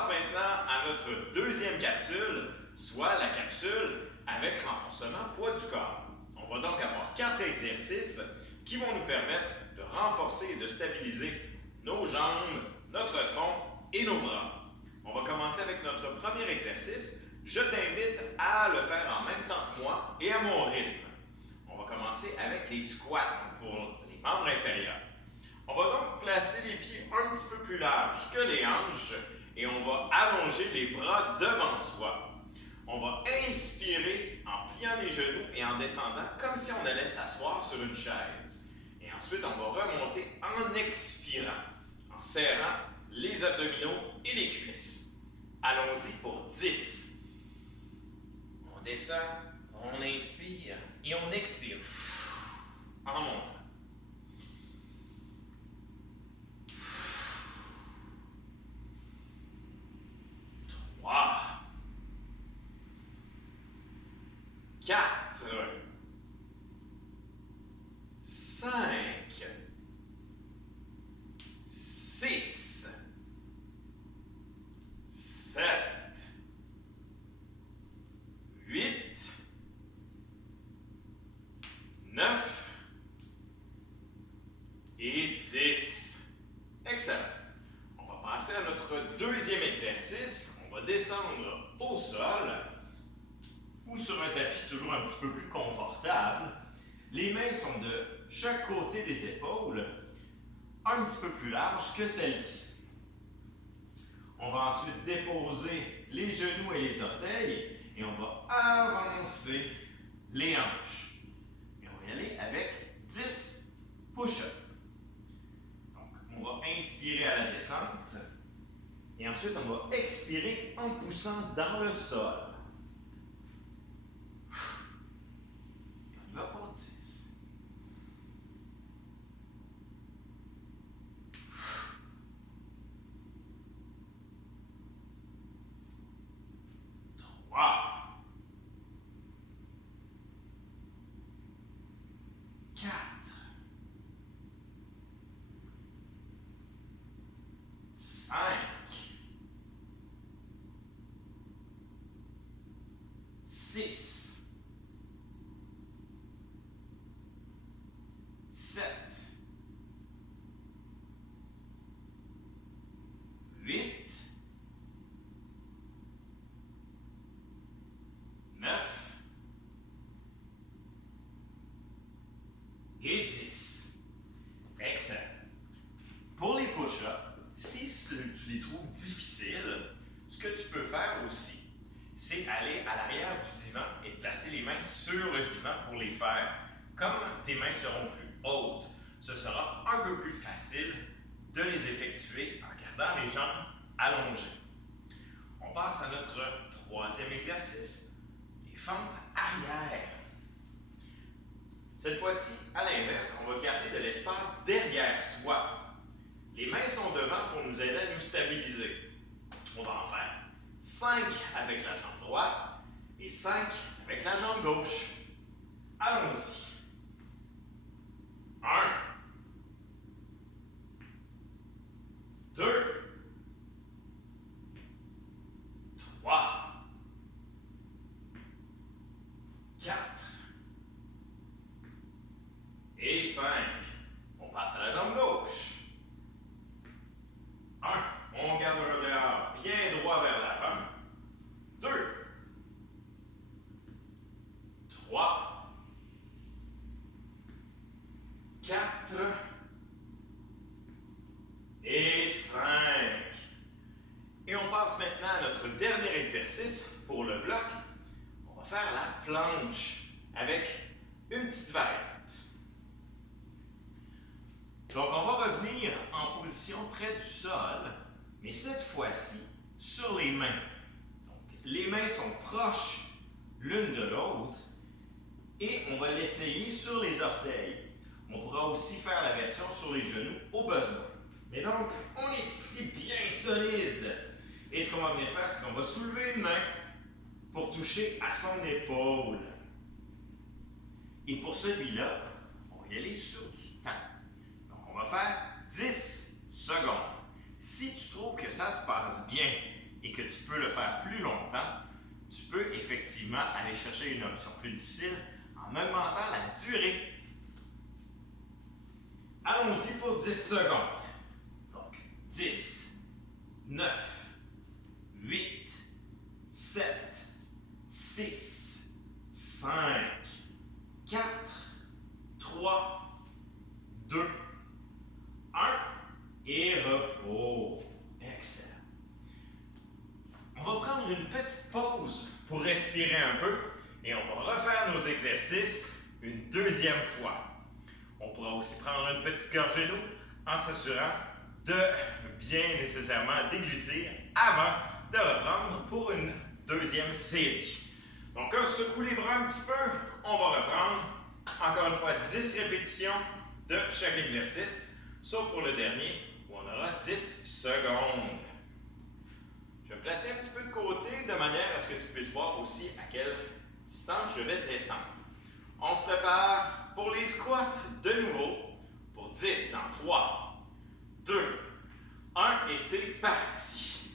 passe maintenant à notre deuxième capsule, soit la capsule avec renforcement poids du corps. On va donc avoir 4 exercices qui vont nous permettre de renforcer et de stabiliser nos jambes, notre tronc et nos bras. On va commencer avec notre premier exercice. Je t'invite à le faire en même temps que moi et à mon rythme. On va commencer avec les squats pour les membres inférieurs. On va donc placer les pieds un petit peu plus larges que les hanches et on va allonger les bras devant soi. On va inspirer en pliant les genoux et en descendant comme si on allait s'asseoir sur une chaise. Et ensuite, on va remonter en expirant, en serrant les abdominaux et les cuisses. Allons-y pour 10. On descend, on inspire et on expire en montant. 3, 4, 5, 6, 7, 8, 9 et 10. Excellent. On va passer à notre deuxième exercice. On va descendre au sol ou sur un tapis, c'est toujours un petit peu plus confortable. Les mains sont de chaque côté des épaules, un petit peu plus larges que celle-ci. On va ensuite déposer les genoux et les orteils et on va avancer les hanches. Et on va y aller avec 10 push-ups. Donc, on va inspirer à la descente et ensuite on va expirer en poussant dans le sol. Et on y va pour 10. 3, 4, 5, 6, 7, 8, 9 et 10. Excellent. Pour les push-ups, si tu les trouves difficiles, ce que tu peux faire aussi, c'est aller à l'arrière du divan et placer les mains sur le divan pour les faire. Comme tes mains seront plus hautes, ce sera un peu plus facile de les effectuer en gardant les jambes allongées. On passe à notre troisième exercice, les fentes arrière. Cette fois-ci, à l'inverse, on va se garder de l'espace derrière soi. Les mains sont devant pour nous aider à nous stabiliser. On va en faire 5 avec la jambe droite et 5 avec la jambe gauche. Allons-y. 1, 2, 3, 4 et 5. On passe à la jambe gauche. 1, on garde le regard bien droit vers l'avant. 2, 3, 4 et 5. Et on passe maintenant à notre dernier exercice pour le bloc. On va faire la planche avec une petite variante. Donc, on va revenir en position près du sol, mais cette fois-ci sur les mains. Donc, les mains sont proches l'une de l'autre et on va l'essayer sur les orteils. On pourra aussi faire la version sur les genoux au besoin. Mais donc, on est ici bien solide. Et ce qu'on va venir faire, c'est qu'on va soulever une main pour toucher à son épaule. Et pour celui-là, on va y aller sur du temps. Donc, on va faire 10 secondes. Si tu trouves que ça se passe bien, et que tu peux le faire plus longtemps, tu peux effectivement aller chercher une option plus difficile en augmentant la durée. Allons-y pour 10 secondes. Donc, 10, 9, 8, 7, 6, 5, 4, 3, 2, 1 et repos. Excellent. On va prendre une petite pause pour respirer un peu et on va refaire nos exercices une deuxième fois. On pourra aussi prendre une petite gorgée d'eau en s'assurant de bien nécessairement déglutir avant de reprendre pour une deuxième série. Donc, on secoue les bras un petit peu. On va reprendre encore une fois 10 répétitions de chaque exercice, sauf pour le dernier où on aura 10 secondes. Je vais me placer un petit peu de côté de manière à ce que tu puisses voir aussi à quelle distance je vais descendre. On se prépare pour les squats de nouveau pour 10 dans 3, 2, 1 et c'est parti.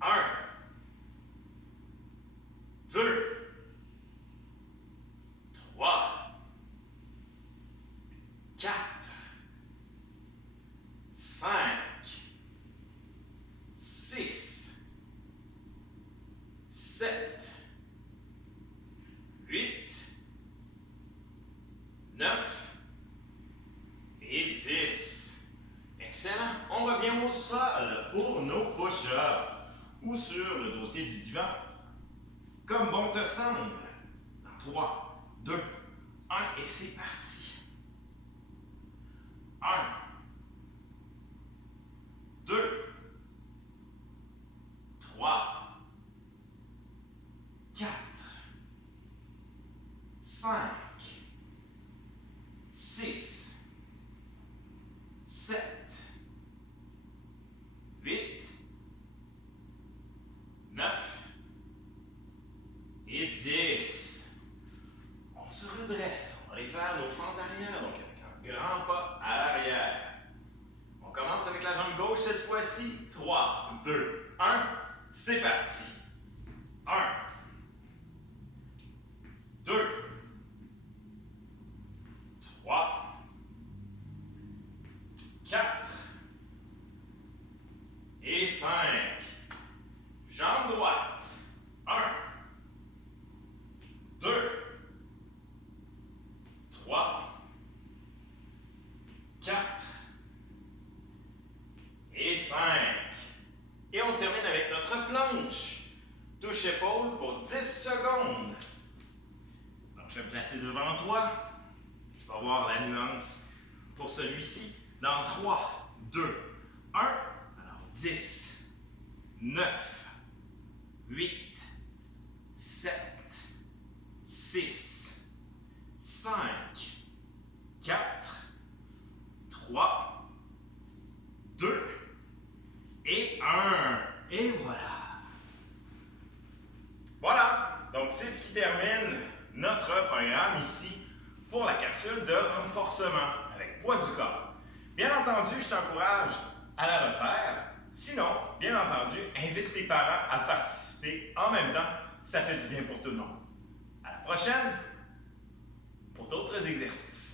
1, 2, 3, 4, 5, 6, 7, 8, 9 et 10. Excellent. On revient au sol pour nos push-ups ou sur le dossier du divan, comme bon te semble. Dans 3, 2, 1 et c'est parti. 1, 2, 3, 4, 5, 6, 7, 8, 9 et 10. On se redresse. On va aller faire nos fentes arrière, donc avec un grand pas à l'arrière. On commence avec la jambe gauche cette fois-ci. 3, 2, 1, c'est parti. 1, 2, 3, 4 et 5. Jambe droite. 1, 2, 3, 4 et 5. Et on termine avec notre planche. Touche épaule pour 10 secondes. Donc, je vais me placer devant toi. Tu vas voir la nuance pour celui-ci. Dans 3, 2, 1. Alors, 10, 9, 8, 7, 6, 5, 4, 3, 2 et 1. Et voilà. Voilà. Donc, c'est ce qui termine notre programme ici pour la capsule de renforcement avec poids du corps. Bien entendu, je t'encourage à la refaire. Sinon, bien entendu, invite tes parents à participer en même temps. Ça fait du bien pour tout le monde. À la prochaine pour d'autres exercices.